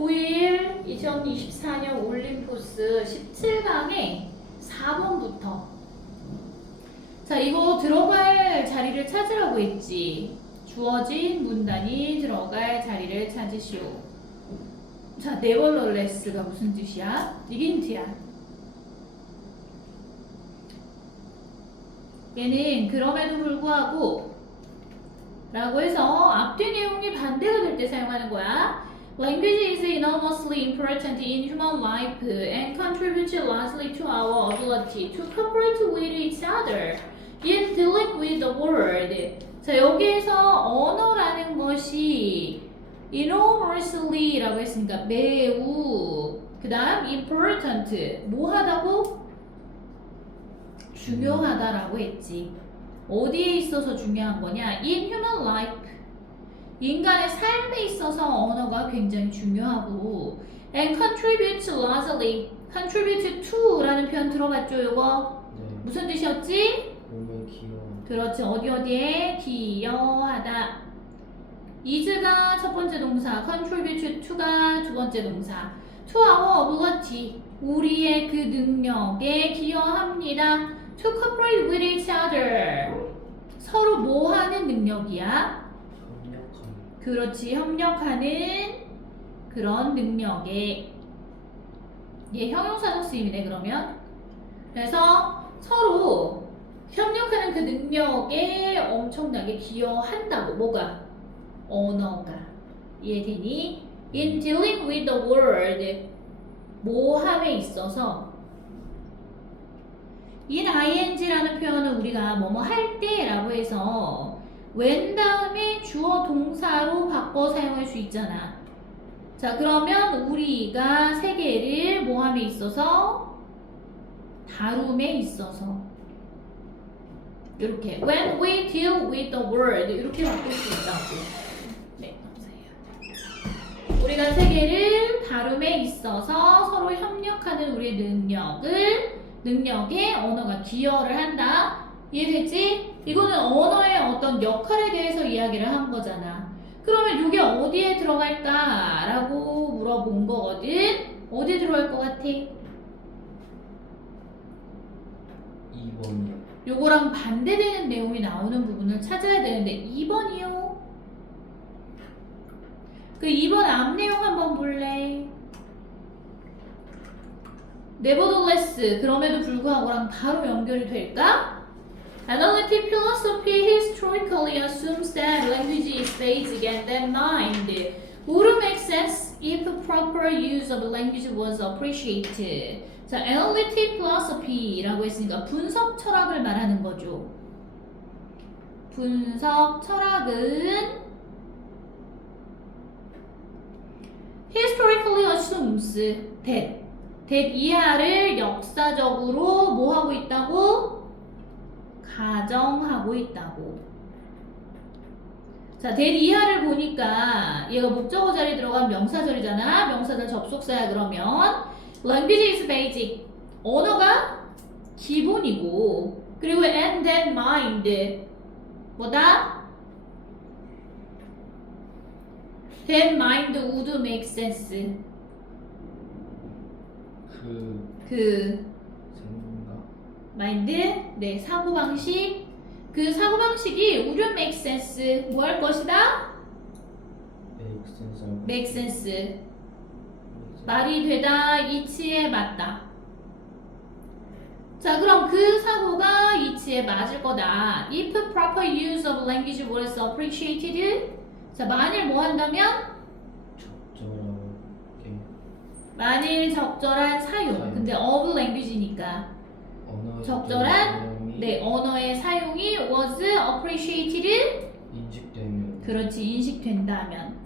9일 2024년 올림포스 17강의 4번부터 자 이거 들어갈 자리를 찾으라고 했지 주어진 문단이 들어갈 자리를 찾으시오 자 네버럴레스가 무슨 뜻이야? 힌트야 얘는 그럼에도 불구하고 라고 해서 앞뒤 내용이 반대가 될 때 사용하는 거야. Language is enormously important in human life and contributes largely to our ability to cooperate with each other in dealing with the world. 자, 여기에서 언어라는 것이 enormously라고 했으니까 매우 그 다음 important 뭐 하다고? 중요하다라고 했지. 어디에 있어서 중요한 거냐? In human life. 인간의 삶에 있어서 언어가 굉장히 중요하고 and contribute largely contribute to라는 표현 들어봤죠? 요거 네. 무슨 뜻이었지? 몸에 귀여워. 그렇지 어디 어디에 기여하다 is가 첫 번째 동사 contribute to가 두 번째 동사 to our ability 우리의 그 능력에 기여합니다 to cooperate with each other 서로 뭐 하는 능력이야? 그렇지 협력하는 그런 능력에. 얘 형용사적 쓰임이네 그러면. 그래서 서로 협력하는 그 능력에 엄청나게 기여한다고. 뭐가? 언어가. 이해되니? In dealing with the world 모함에 있어서. in ing라는 표현은 우리가 뭐뭐 할 때라고 해서 when 다음에 주어 동사로 바꿔 사용할 수 있잖아. 자, 그러면 우리가 세계를 모함에 있어서 다룸에 있어서 이렇게 when we deal with the world 이렇게 바꿀 수 있다고. 네, 감사해요. 우리가 세계를 다룸에 있어서 서로 협력하는 우리의 능력을 능력에 언어가 기여를 한다. 이해됐지? 이거는 언어의 어떤 역할에 대해서 이야기를 한 거잖아. 그러면 이게 어디에 들어갈까 라고 물어본 거거든. 어디에 들어갈 것 같아? 2번이요. 요거랑 반대되는 내용이 나오는 부분을 찾아야 되는데 2번이요. 그 2번 앞 내용 한번 볼래? Nevertheless, 그럼에도 불구하고랑 바로 연결이 될까? Analytic philosophy historically assumes that language is basic and that mind would make sense if proper use of language was appreciated. 자, analytic philosophy라고 했으니까 분석 철학을 말하는 거죠. 분석 철학은 historically assumes that that 이하를 역사적으로 뭐 하고 있다고? 가정하고 있다고. 자, that 이하를 보니까 얘가 목적어 자리에 들어간 명사절이잖아. 명사절 접속사야 그러면 language is basic. 언어가 기본이고 그리고 and that mind 뭐다? that mind would make sense. 그 그. 마인드, 네 사고 방식. 그 사고 방식이 would make sense. 뭐 할 것이다? make sense. make sense. 말이 되다, 이치에 맞다. 자, 그럼 그 사고가 이치에 맞을 거다. If proper use of language was appreciated. 자, 만일 뭐 한다면? 적절하게 만일 적절한 사용. 사용. 근데 of language니까. 적절한 네, 언어의 사용이 was appreciated. 인식되면 그렇지, 인식된다면.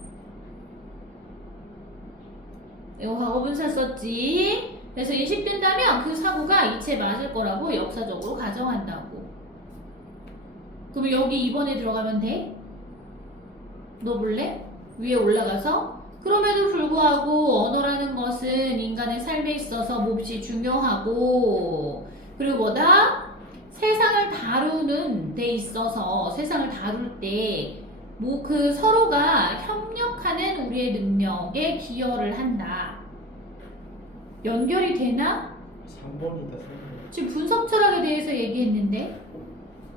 이거 과거분사 썼지. 그래서 인식된다면 그 사고가 이치에 맞을 거라고 역사적으로 가정한다고. 그럼 여기 2번에 들어가면 돼? 넣어볼래? 위에 올라가서? 그럼에도 불구하고 언어라는 것은 인간의 삶에 있어서 몹시 중요하고 그리고 뭐다? 세상을 다루는 데 있어서 세상을 다룰 때 뭐 그 서로가 협력하 협력하는 우리의 능력에 기여를 한다. 연결이 되나? 3번이다 3번 지금 분석 철학에 대해서 얘기했는데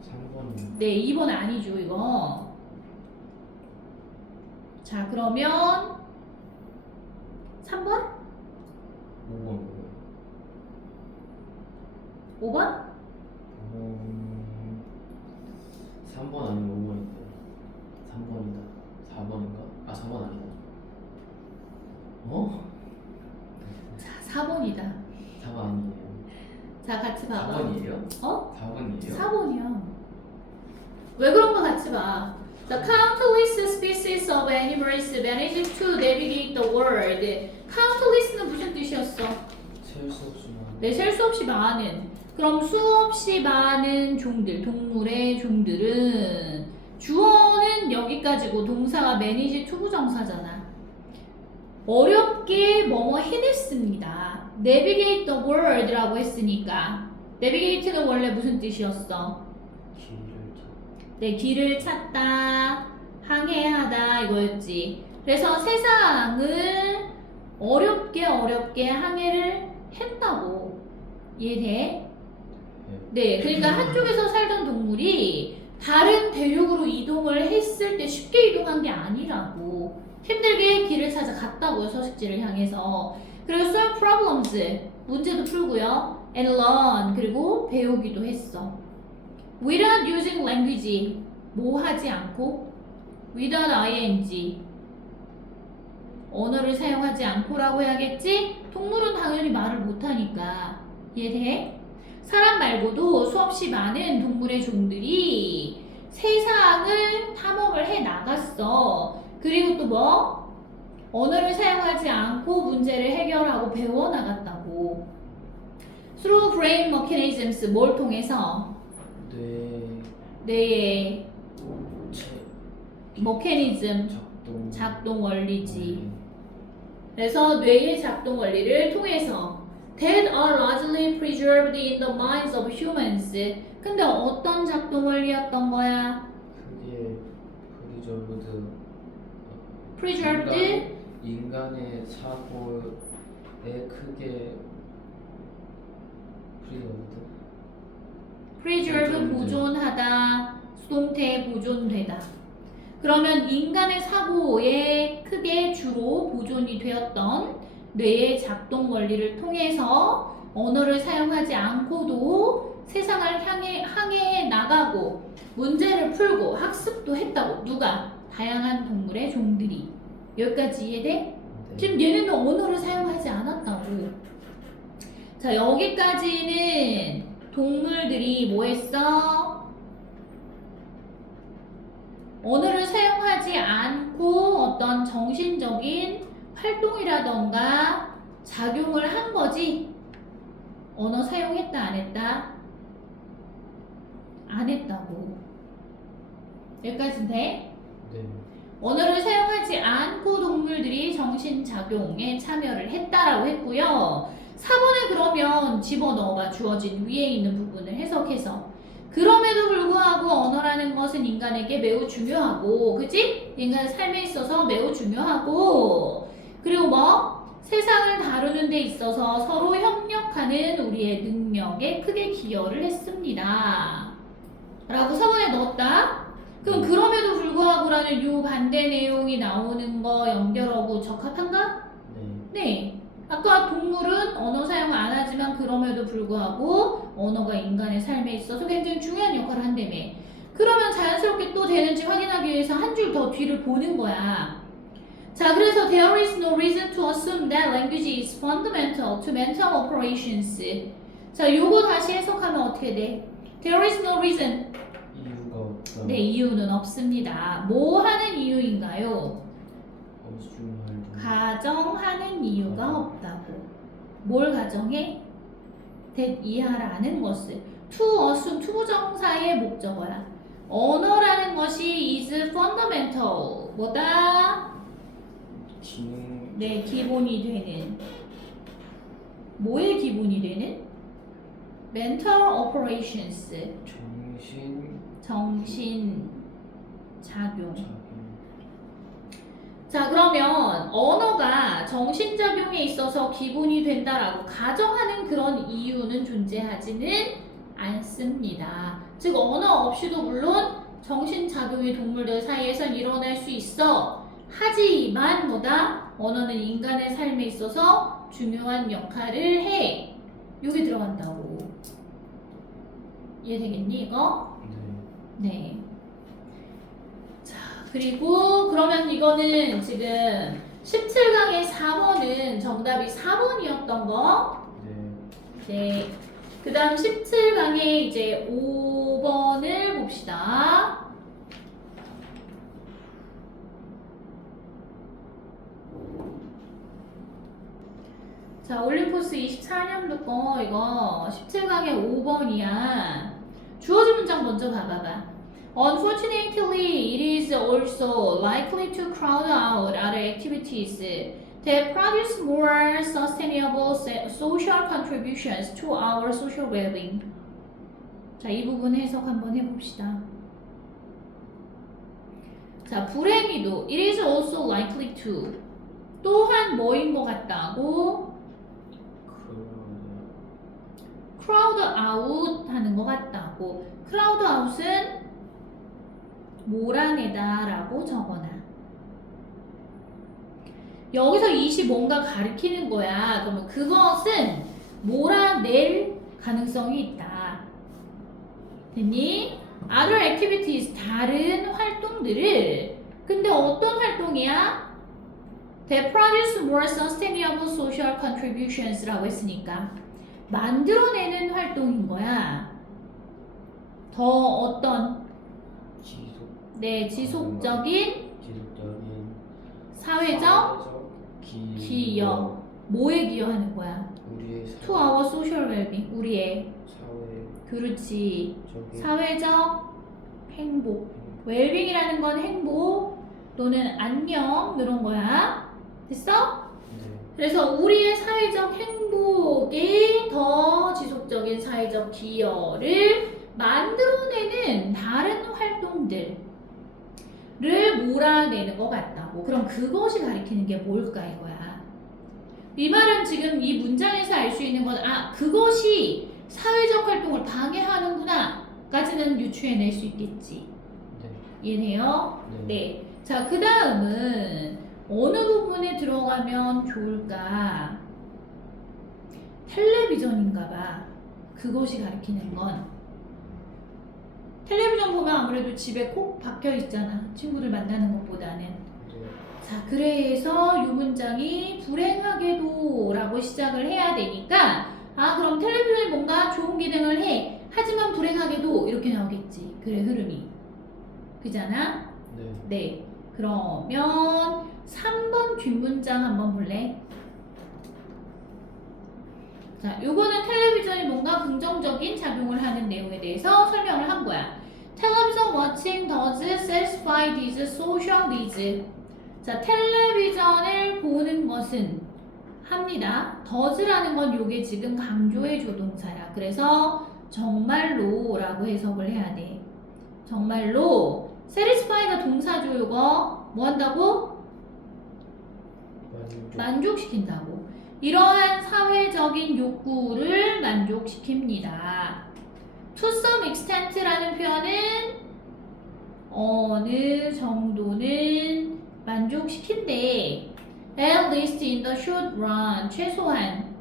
3번이 네 2번 아니죠 이거 자 그러면 3번? 5번 5번? 음, 3번 아니면 5번인데 3번이다 4번인가? 아 4번 아니다 어? 자 4번이다 4번 아니에요 자 같이 봐봐 4번이에요? 어? 4번이에요? 4번이야 왜 그런 거 같이 봐 The countless species of animals manage to navigate the world countless는 무슨 뜻이었어? 세울 수 많은 네, 셀수 없이 많은. 그럼 수없이 많은 종들, 동물의 종들은 주어는 여기까지고 동사가 manage 투부정사잖아. 어렵게 뭐뭐 해냈습니다. navigate the world라고 했으니까 navigate는 원래 무슨 뜻이었어? 길을 찾 네, 길을 찾다, 항해하다 이거였지. 그래서 세상을 어렵게 어렵게 항해를 했다고 이해돼? 네, 그러니까 한쪽에서 살던 동물이 다른 대륙으로 이동을 했을 때 쉽게 이동한 게 아니라고 힘들게 길을 찾아 갔다고요 서식지를 향해서. 그리고 solve problems 문제도 풀고요. And learn 그리고 배우기도 했어. Without using language 뭐 하지 않고? Without ing 언어를 사용하지 않고라고 해야겠지? 동물은 당연히 말을 못하니까. 이해돼? 사람 말고도 수없이 많은 동물의 종들이 세상을 탐험을 해 나갔어. 그리고 또 뭐? 언어를 사용하지 않고 문제를 해결하고 배워 나갔다고. Through brain mechanisms 뭘 통해서? 뇌 뇌의 체 mechanism 작동 작동 원리지. 네. 그래서 뇌의 작동 원리를 통해서 that are largely preserved in the minds of humans. 근데 어떤 작동 원리였던 거야? 그게 프리저브드 preserved 인간의 사고에 크게 프리저브드 preserve 보존하다, 수동태 보존되다. 그러면 인간의 사고에 크게 주로 보존이 되었던 뇌의 작동 원리를 통해서 언어를 사용하지 않고도 세상을 향해 항해해 나가고 문제를 풀고 학습도 했다고 누가 다양한 동물의 종들이 여기까지 이해돼? 네. 지금 얘네는 언어를 사용하지 않았다고. 자, 여기까지는 동물들이 뭐 했어? 언어를 사용하지 않고 어떤 정신적인 활동이라던가 작용을 한 거지. 언어 사용했다, 안 했다? 안 했다고. 여기까지는 돼? 네. 언어를 사용하지 않고 동물들이 정신작용에 참여를 했다라고 했고요. 4번에 그러면 집어넣어봐 주어진 위에 있는 부분을 해석해서 그럼에도 불구하고 언어라는 것은 인간에게 매우 중요하고 그지? 인간의 삶에 있어서 매우 중요하고 그리고 뭐? 세상을 다루는 데 있어서 서로 협력하는 우리의 능력에 크게 기여를 했습니다. 라고 4번에 넣었다. 그럼 그럼에도 불구하고라는 요 반대 내용이 나오는 거 연결하고 적합한가? 네. 네. 아까 동물은 언어 사용을 안 하지만 그럼에도 불구하고 언어가 인간의 삶에 있어서 굉장히 중요한 역할을 한다며. 그러면 자연스럽게 또 되는지 확인하기 위해서 한 줄 더 뒤를 보는 거야. 자, 그래서 there is no reason to assume that language is fundamental to mental operations. 자, 요거 다시 해석하면 어떻게 돼? There is no reason. 이유가 없다. 네, 이유는 없습니다. 뭐 하는 이유인가요? 가정하는 이유가 없다고. 뭘 가정해? that 이하라는 것을. to assume 투부정사의 목적어야. 언어라는 것이 is fundamental. 뭐다? 네, 기본이 되는. 뭐의 기본이 되는? mental operations. 정신 정신 작용. 작용 자, 그러면 언어가 정신작용에 있어서 기본이 된다라고 가정하는 그런 이유는 존재하지는 않습니다. 즉, 언어 없이도 물론 정신작용이 동물들 사이에선 일어날 수 있어. 하지만 뭐다? 언어는 인간의 삶에 있어서 중요한 역할을 해. 여기 들어간다고. 이해되겠니, 이거? 네. 네. 자, 그리고 그러면 이거는 지금 17강의 4번은 정답이 4번이었던 거. 네. 네. 그 다음 17강의 이제 5번을 봅시다. 자, 올림포스 24년도 거 이거 17강의 5번이야. 주어진 문장 먼저 봐봐봐. Unfortunately, it is also likely to crowd out other activities that produce more sustainable social contributions to our social well-being. 자, 이 부분 해석 한번 해봅시다. 자, 불행히도 it is also likely to 또한 뭐인 것 같다고 그 crowd out 하는 것 같다고 crowd out은 몰아내다 라고 적어놔. 여기서 이시 뭔가 가리키는 거야. 그러면 그것은 몰아낼 가능성이 있다. 됐니? Other activities, 다른 활동들을 근데 어떤 활동이야? That produce more sustainable social contributions라고 했으니까 만들어내는 활동인 거야. 더 어떤? 지속. 네 지속적인 지속적인 사회적 기- 기여. 뭐에 기여하는 거야? 우리의 To our social well-being 우리의 사회. 그렇지 적인 사회적 행복. 웰빙이라는 건 행복 또는 안녕 이런 거야. 됐어? 네. 그래서 우리의 사회적 행복 에더 지속적인 사회적 기여를 만들어내는 다른 활동들을 몰아내는 것 같다고. 그럼 그것이 가리키는 게 뭘까 이거야. 이 말은 지금 이 문장에서 알 수 있는 건, 아, 그것이 사회적 활동을 방해하는구나. 까지는 유추해낼 수 있겠지. 네. 이해돼요? 네. 네. 자, 그 다음은 어느 부분에 들어가면 좋을까? 텔레비전인가 봐. 그것이 가리키는 건. 텔레비전 보면 아무래도 집에 콕 박혀 있잖아. 친구들 만나는 것보다는. 네. 자, 그래서 이 문장이 불행하게도 라고 시작을 해야 되니까, 아, 그럼 텔레비전이 뭔가 좋은 기능을 해. 하지만 불행하게도 이렇게 나오겠지. 그래, 흐름이. 그잖아? 네. 네. 그러면 3번 뒷문장 한번 볼래? 자, 요거는 텔레비전이 뭔가 긍정적인 작용을 하는 내용에 대해서 설명을 한 거야. Television watching does satisfy these social needs. 자, 텔레비전을 보는 것은 합니다. does라는 건 요게 지금 강조의 조동사야. 그래서 정말로라고 해석을 해야 돼. 정말로 satisfy가 동사죠, 요거. 뭐 한다고? 만족 만족시킨다고. 이러한 사회적인 욕구를 만족시킵니다. To some extent라는 표현은 어느 정도는 만족시킨대. At least in the short run. 최소한.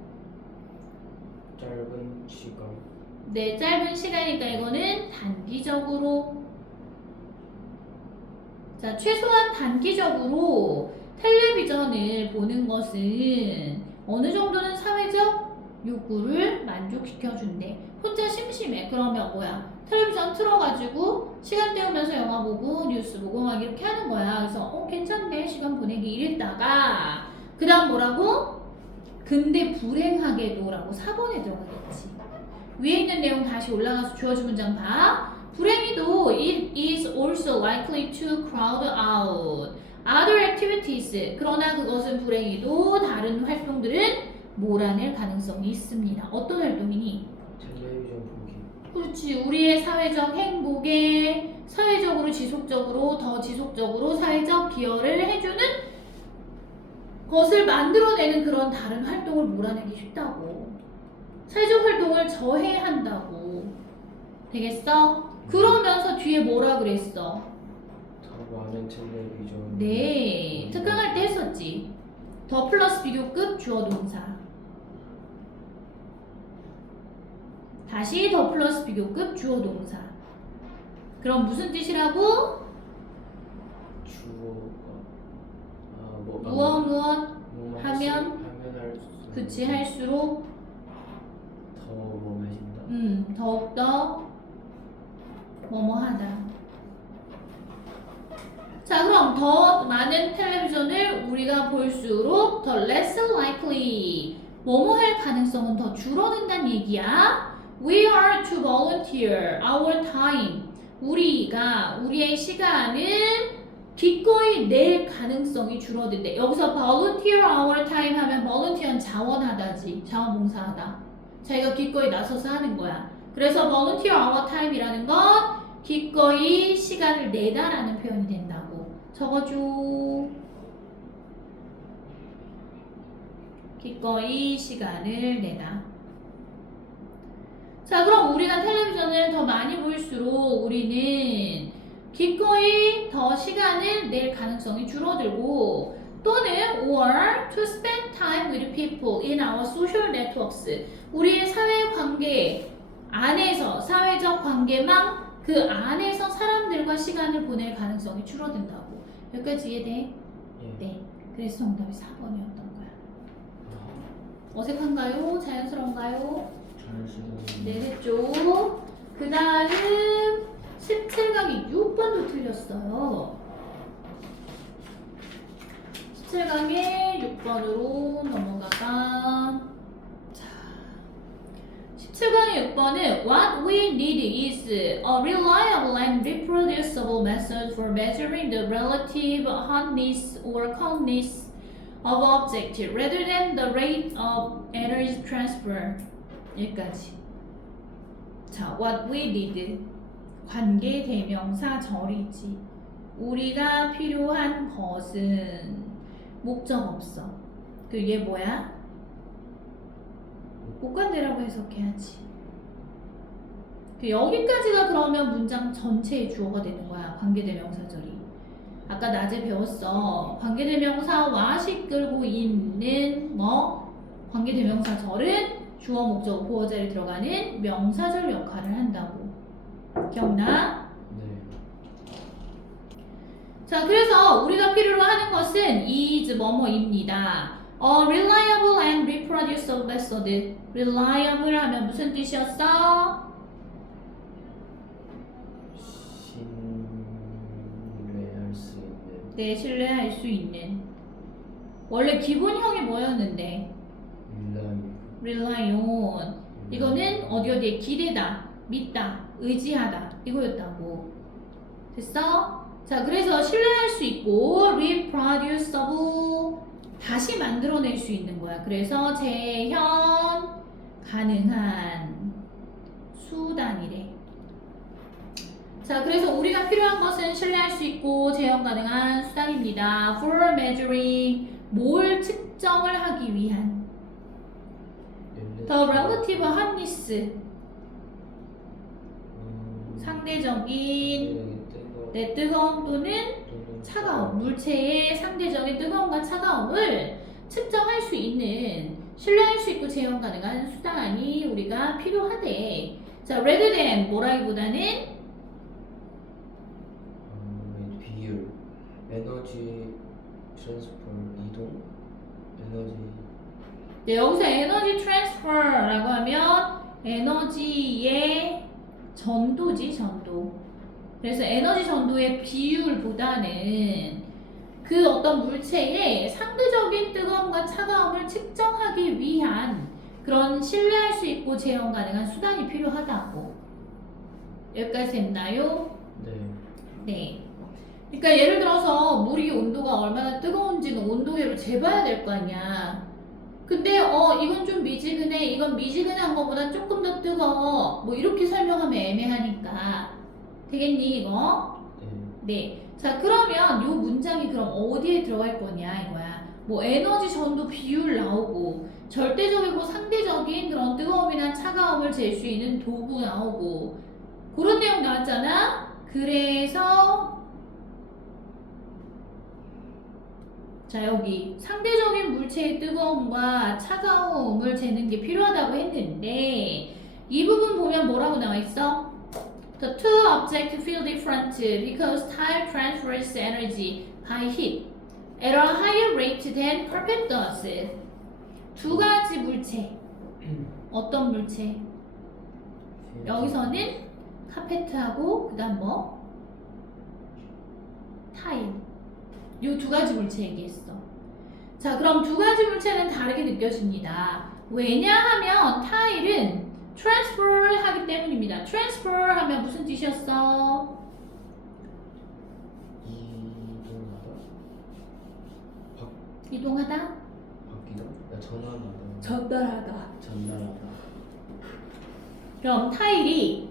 짧은 시간 네, 짧은 시간이니까 이거는 단기적으로. 자, 최소한 단기적으로 텔레비전을 보는 것은 어느 정도는 사회적 욕구를 만족시켜준대. 혼자 심심해. 그러면 뭐야? 텔레비전 틀어가지고 시간 때우면서 영화 보고 뉴스 보고 막 이렇게 하는 거야. 그래서 어 괜찮네 시간 보내기 이랬다가 그 다음 뭐라고? 근데 불행하게도라고 4번에 들어가겠지. 위에 있는 내용 다시 올라가서 주어진 문장 봐. 불행히도 it is also likely to crowd out other activities. 그러나 그것은 불행히도 다른 활동들은 몰아낼 가능성이 있습니다. 어떤 활동이니? 텔레비전 보기 그렇지. 우리의 사회적 행복에 사회적으로 지속적으로 더 지속적으로 사회적 기여를 해주는 것을 만들어내는 그런 다른 활동을 몰아내기 쉽다고. 사회적 활동을 저해한다고. 되겠어? 그러면서 뒤에 뭐라 그랬어? 더 많은 텔레비전 네, 특강할 때 했었지. 더 플러스 비교급 주어 동사. 다시 더 플러스 비교급 주어 동사. 그럼 무슨 뜻이라고? 주어가 아 뭐 무엇 무엇 뭐 하면? 하면 할 수- 그치 할수록 더 뭐해진다 음 더욱더 뭐뭐하다. 자 그럼 더 많은 텔레비전을 우리가 볼수록 더 less likely 뭐뭐 할 가능성은 더 줄어든다는 얘기야. We are to volunteer our time. 우리가 우리의 시간을 기꺼이 낼 가능성이 줄어든대. 여기서 volunteer our time 하면 volunteer는 자원하다지. 자원봉사하다. 자기가 기꺼이 나서서 하는 거야. 그래서 volunteer our time이라는 건 기꺼이 시간을 내다라는 표현이 된다고. 적어줘. 기꺼이 시간을 내다. 자, 그럼 우리가 텔레비전을 더 많이 볼수록 우리는 기꺼이 더 시간을 낼 가능성이 줄어들고 또는 or to spend time with people in our social networks 우리의 사회 관계 안에서 사회적 관계망 그 안에서 사람들과 시간을 보낼 가능성이 줄어든다고 여기까지 이해돼? 예. 네 그래서 정답이 4번이었던 거야 어색한가요? 자연스러운가요? 자연스러운 네 됐죠 그 다음 17강이 6번도 틀렸어요 17강에 6번으로 넘어가봐 자 17강의 6번은 What we need is a reliable and reproducible method for measuring the relative hotness or coldness of object rather than the rate of energy transfer 여기까지 자, what we need 관계 대명사 절이지 우리가 필요한 것은 목적 없어 그 얘 뭐야? 목관대라고 해석해야지. 그 여기까지가 그러면 문장 전체의 주어가 되는 거야 관계대명사절이. 아까 낮에 배웠어. 관계대명사와 시 끌고 있는 뭐? 관계대명사절은 주어 목적 보어 자리에 들어가는 명사절 역할을 한다고. 기억나? 네. 자, 그래서 우리가 필요로 하는 것은 is 뭐뭐입니다. A reliable and reproducible method. reliable 하면 무슨 뜻이었어? 신뢰할 수 있는 네, 신뢰할 수 있는. 원래 기본형이 뭐였는데? rely on. 이거는 어디 어디에 기대다, 믿다, 의지하다 이거였다고. 됐어? 자, 그래서 신뢰할 수 있고 reproducible 다시 만들어낼 수 있는 거야. 그래서 재현 가능한 수단이래. 자, 그래서 우리가 필요한 것은 신뢰할 수 있고 재현 가능한 수단입니다. For measuring 뭘 측정을 하기 위한 The relative hotness 음, 상대적인 내 뜨거움 또는 차가움 물체의 상대적인 뜨거움과 차가움을 측정할 수 있는 신뢰할 수 있고 재현 가능한 수단이 우리가 필요하대. 자, rather than 뭐라기보다는 음, 비율 에너지 트랜스퍼 이동 에너지 네, 여기서 에너지 트랜스퍼라고 하면 에너지의 전도지 전도. 그래서 에너지 전도의 비율보다는 그 어떤 물체의 상대적인 뜨거움과 차가움을 측정하기 위한 그런 신뢰할 수 있고 재현 가능한 수단이 필요하다고. 여기까지 됐나요? 네 네. 그러니까 예를 들어서 물이 온도가 얼마나 뜨거운지는 온도계로 재봐야 될 거 아니야. 근데 어 이건 좀 미지근해, 이건 미지근한 것보다 조금 더 뜨거워. 뭐 이렇게 설명하면 애매하니까 되겠니 이거? 네. 네. 자 그러면 요 문장이 그럼 어디에 들어갈 거냐 이거야. 뭐 에너지 전도 비율 나오고 절대적이고 상대적인 그런 뜨거움이나 차가움을 잴 수 있는 도구 나오고 그런 내용 나왔잖아. 그래서 자 여기 상대적인 물체의 뜨거움과 차가움을 재는 게 필요하다고 했는데 이 부분 보면 뭐라고 나와 있어? The two objects feel different because time transfers energy by heat at a higher rate than carpet does. 두 가지 물체. 어떤 물체? 여기서는 카페트하고 그다음 뭐? 타일. 요두 가지 물체 얘기했어. 자, 그럼 두 가지 물체는 다르게 느껴집니다. 왜냐하면 타일은 transfer 하기 때문입니다. transfer 하면 무슨 뜻이었어? 이동하다 바, 이동하다, 바뀌다 야, 전환하다 전달하다. 전달하다 그럼 타일이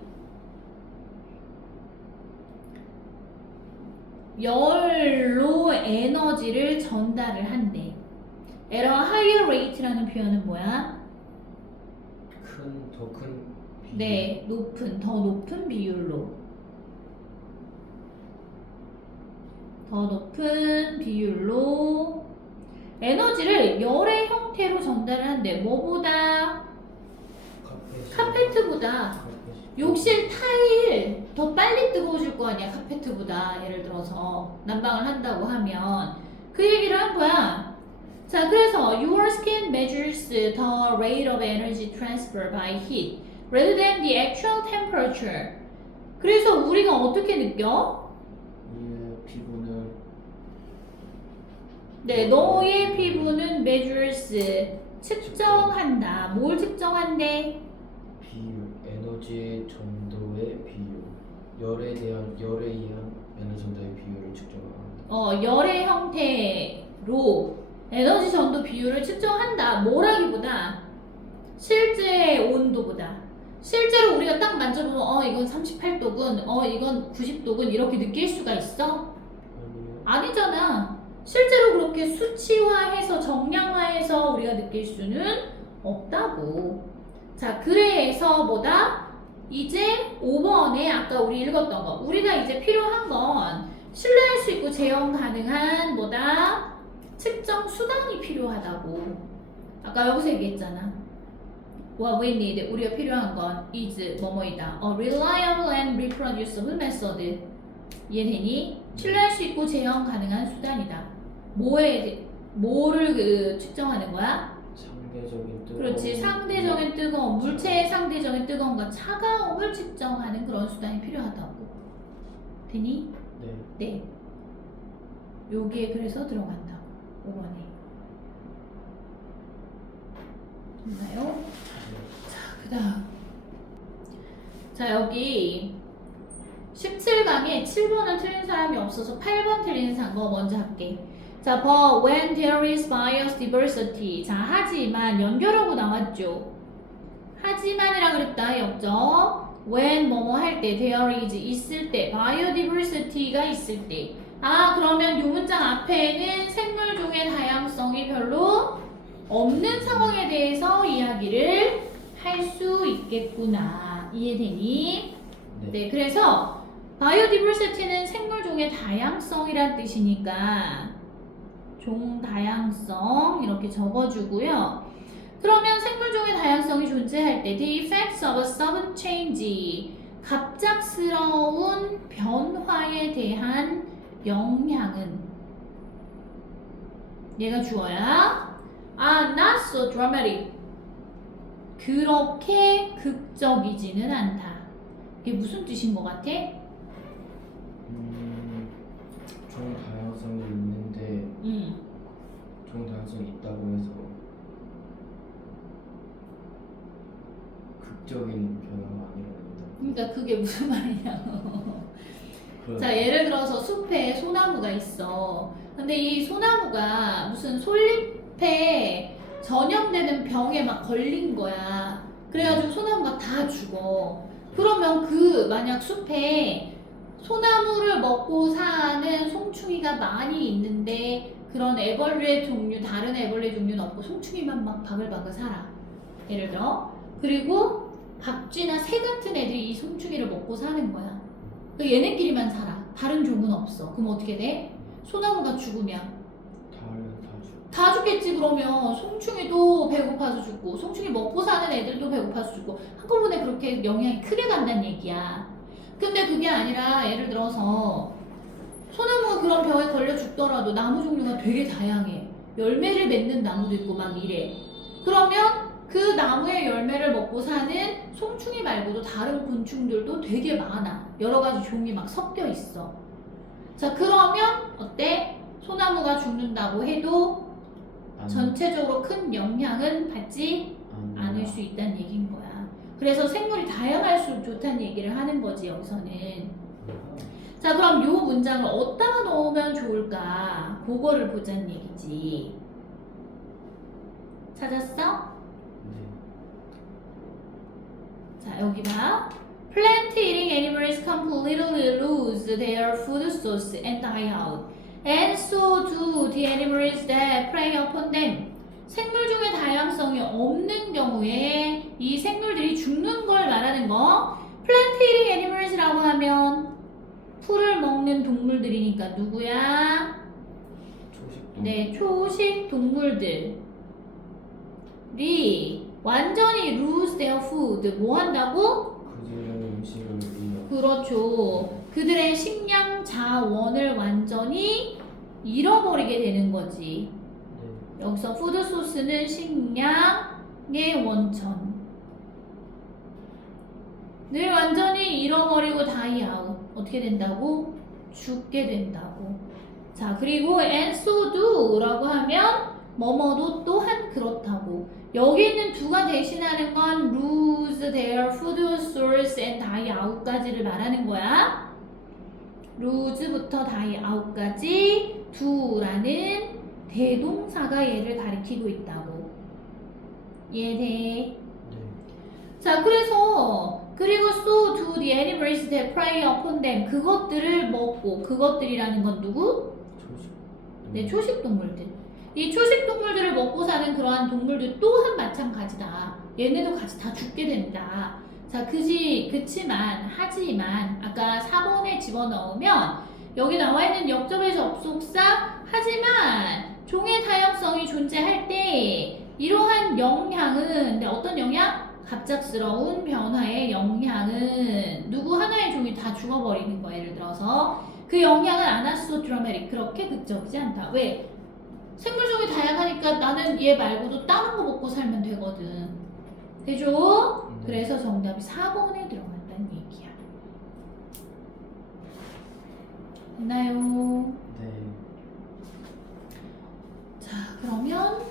열로 에너지를 전달을 한대. a higher rate라는 표현은 뭐야? 큰 더큰 네, 높은, 더 높은 비율로. 더 높은 비율로 에너지를 열의 형태로 한대. 뭐보다? 카페트 카페트보다. 카페트 욕실 타일 더 빨리 뜨거워질 거 아니야 카페트보다 예를 들어서 난방을 한다고 하면 그 얘기를 한 거야 자 그래서 your skin measures the rate of energy transfer by heat rather than the actual temperature 그래서 우리가 어떻게 느껴? 이 피부는 네 너의 피부는 measures 측정한다 뭘 측정한대? 비율 에너지 전도의 비율 열에 대한 열에 의한 에너지 전도의 비율을 측정합니다 어, 열의 형태로 에너지 전도 비율을 측정한다. 뭐라기보다 실제 온도보다 실제로 우리가 딱 만져보면 어 이건 38도군, 어 이건 90도군 이렇게 느낄 수가 있어? 아니잖아. 실제로 그렇게 수치화해서 정량화해서 우리가 느낄 수는 없다고. 자, 그래서 보다 이제 5번에 아까 우리 읽었던 거 우리가 이제 필요한 건 신뢰할 수 있고 재현 가능한 뭐다 측정 수단이 필요하다고. 아까 여기서 얘기했잖아. What we need 우리가 필요한 건 is 뭐뭐이다. A reliable and reproducible method. 이해되니? 신뢰할 수 있고 재현 가능한 수단이다. 뭐에 대- 뭐를 그 측정하는 거야? 상대적인 뜨거움. 그렇지. 상대적인 뜨거움 물체의 상대적인 뜨거움과 차가움을 측정하는 그런 수단이 필요하다고. 되니? 네. 네. 여기에 그래서 들어간다고 5번에 됐나요? 자 그 다음 자 여기 17강에 7번을 틀린 사람이 없어서 8번 틀린 거 먼저 할게 자, but when there is bias diversity. 자, 하지만 연결하고 나왔죠. 하지만이라 그랬다. 역적. when 뭐뭐 할 때, there is 있을 때, biodiversity가 있을 때. 아, 그러면 이 문장 앞에는 생물종의 다양성이 별로 없는 상황에 대해서 이야기를 할 수 있겠구나. 이해되니? 네. 네, 그래서 바이오디버시티는 생물종의 다양성이란 뜻이니까 종 다양성 이렇게 적어주고요. 그러면 생물종의 다양성이 존재할 때 the effects of a sudden change 갑작스러운 변화에 대한 영향은 얘가 주어야 are not so dramatic 그렇게 극적이지는 않다. 이게 무슨 뜻인 것 같아? 음, 종 다양성이 있는데 음. 종 다양성이 있다고 해서 극적인 변화가 아니랍니다 그러니까 그게 무슨 말이냐고. 그런 자, 예를 들어서 숲에 소나무가 있어. 근데 이 소나무가 무슨 솔잎에 전염되는 병에 막 걸린 거야. 그래가지고 소나무가 다 죽어. 그러면 그 만약 숲에 소나무를 먹고 사는 송충이가 많이 있는데 그런 애벌레 종류, 다른 애벌레 종류는 없고 송충이만 막 바글바글 살아. 예를 들어. 그리고 박쥐나 새 같은 애들이 이 송충이를 먹고 사는 거야. 그 얘네끼리만 살아. 다른 종은 없어. 그럼 어떻게 돼? 소나무가 죽으면. 다 죽겠지 그러면 송충이도 배고파서 죽고 송충이 먹고 사는 애들도 배고파서 죽고 한꺼번에 그렇게 영향이 크게 간다는 얘기야. 근데 그게 아니라 예를 들어서 소나무가 그런 병에 걸려 죽더라도 나무 종류가 되게 다양해. 열매를 맺는 나무도 있고 막 이래. 그러면 그 나무의 열매를 먹고 사는 송충이 말고도 다른 곤충들도 되게 많아. 여러 가지 종이 막 섞여 있어. 자, 그러면 어때? 소나무가 죽는다고 해도 안- 전체적으로 큰 영향은 받지 안- 않을 수 있다는 얘기인 거야. 그래서 생물이 다양할수록 좋다는 얘기를 하는 거지, 여기서는. 자, 그럼 요 문장을 어디다가 넣으면 좋을까? 그거를 보자는 얘기지. 찾았어? 네. 자, 여기 봐. Plant eating animals completely lose their food source and die out. And so do the animals that prey upon them. 생물 중에 다양성이 없는 경우에 이 생물들이 죽는 걸 말하는 거. Plant eating animals라고 하면 풀을 먹는 동물들이니까 누구야? 초식동. 네, 초식 동물들이 완전히 lose their food. 뭐 한다고? 그렇죠. 그들의 식량 자원을 완전히 잃어버리게 되는 거지. 네. 여기서 푸드 소스는 식량의 원천. 늘 완전히 잃어버리고 다이 아웃. 어떻게 된다고? 죽게 된다고. 자, 그리고 and so do라고 하면 뭐뭐도 또한 그렇다고. 여기 있는 두가 대신하는 건 lose their food source and die out까지를 말하는 거야. lose부터 die out까지 두라는 대동사가 얘를 가리키고 있다고. 이해돼? 네. 자, 그래서 그리고 so do the animals that prey upon them 그것들을 먹고 그것들이라는 건 누구? 초식. 네, 초식 동물들. 이 초식 동물들을 먹고 사는 그러한 동물들 또한 마찬가지다. 얘네도 같이 다 죽게 된다. 자, 그지, 그치만, 하지만, 아까 4번에 집어넣으면, 여기 나와 있는 역접의 접속사, 하지만, 종의 다양성이 존재할 때, 이러한 영향은, 어떤 영향? 갑작스러운 변화의 영향은, 누구 하나의 종이 다 죽어버리는 거야, 예를 들어서. 그 영향은 아나소 드라마틱, 그렇게 극적이지 않다. 왜? 생물종이 다양하니까 나는 얘 말고도 다른 거 먹고 살면 되거든. 되죠? 음. 그래서 정답이 4번에 들어간다는 얘기야. 됐나요? 네. 자, 그러면